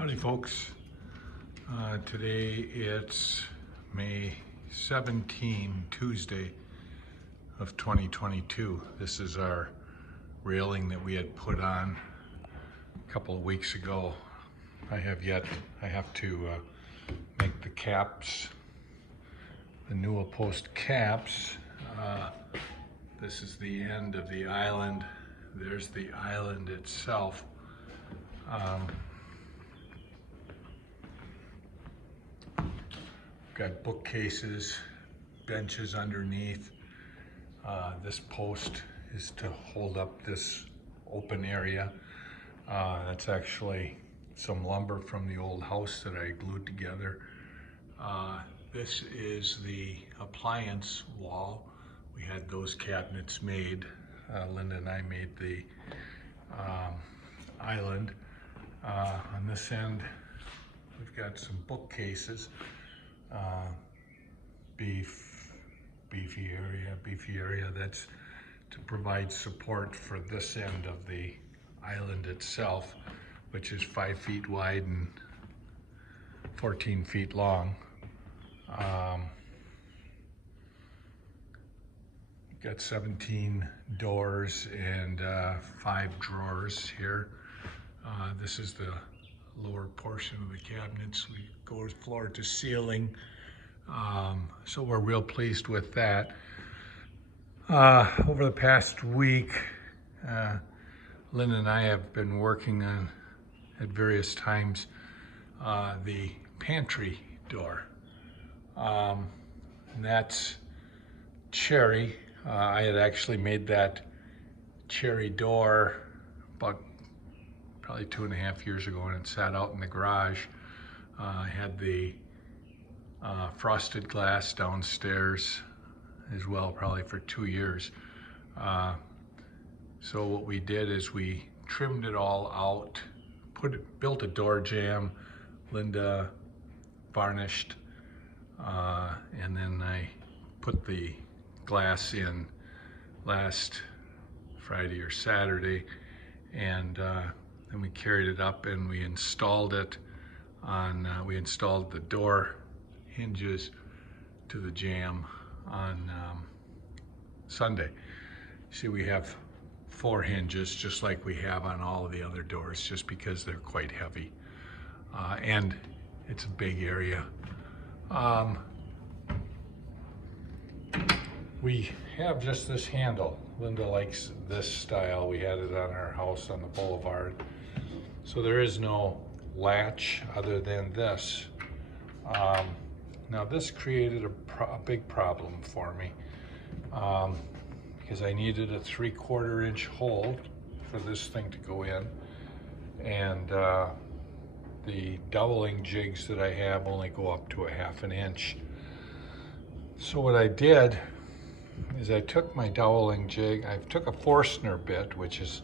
Howdy folks. Today it's May 17, Tuesday of 2022. This is our railing that we had put on a couple of weeks ago. I have to make the caps, the Newell post caps. This is the end of the island. There's the island itself. Got bookcases, benches underneath. This post is to hold up this open area. That's actually some lumber from the old house that I glued together. This is the appliance wall. We had those cabinets made. Linda and I made the island. On this end, we've got some bookcases. Beefy area. That's to provide support for this end of the island itself, which is 5 feet wide and 14 feet long. Got 17 doors and 5 drawers here. This is the lower portion of the cabinets. We go floor to ceiling. So we're real pleased with that. Over the past week, Lynn and I have been working on, at various times, the pantry door. And that's cherry. I had actually made that cherry door about probably 2.5 years ago, and it sat out in the garage. I had the frosted glass downstairs as well, probably for 2 years. So what we did is we trimmed it all out, built a door jamb. Linda varnished, and then I put the glass in last Friday or Saturday, and then we carried it up and we installed it on, we installed the door hinges to the jamb on Sunday. See, we have 4 hinges just like we have on all of the other doors, just because they're quite heavy, and it's a big area. We have just this handle. Linda likes this style. We had it on our house on the boulevard. So there is no latch other than this. Now this created a big problem for me, because I needed a 3/4 inch hole for this thing to go in, and the doweling jigs that I have only go up to 1/2 inch. So what I did is I took my doweling jig, I took a Forstner bit, which is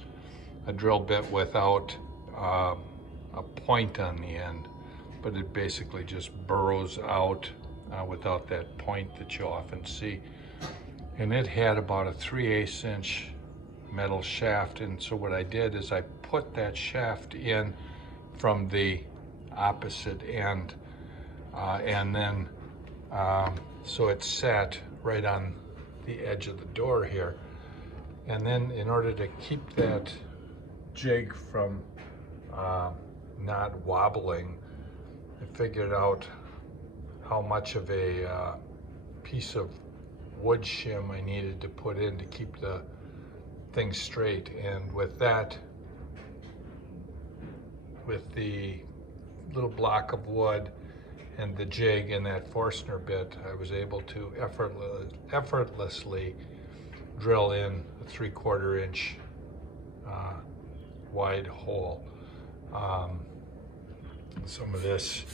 a drill bit without a point on the end, but it basically just burrows out without that point that you often see. And it had about a 3/8 inch metal shaft, and so what I did is I put that shaft in from the opposite end, and then so it sat right on the edge of the door here. And then in order to keep that jig from not wobbling, I figured out how much of a piece of wood shim I needed to put in to keep the thing straight. And with that, with the little block of wood and the jig and that Forstner bit, I was able to effortlessly drill in a 3/4 inch wide hole. Some of this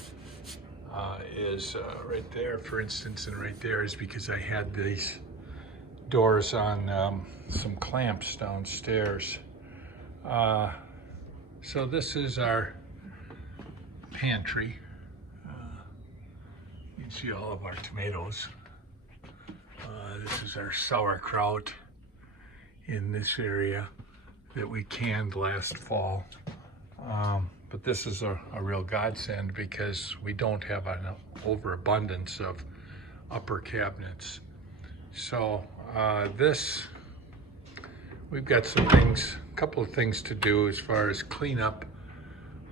is right there, for instance, and right there is because I had these doors on some clamps downstairs. So this is our pantry. You can see all of our tomatoes. This is our sauerkraut in this area that we canned last fall. But this is a real godsend because we don't have an overabundance of upper cabinets. So we've got some things, a couple of things to do as far as cleanup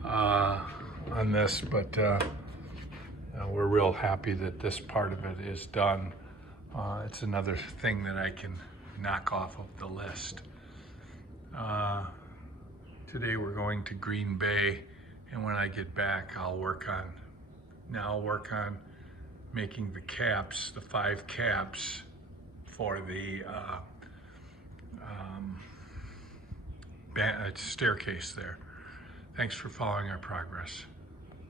on this, but we're real happy that this part of it is done. It's another thing that I can knock off of the list. Today we're going to Green Bay, and when I get back, I'll work on making the caps, the 5 caps for the staircase there. Thanks for following our progress.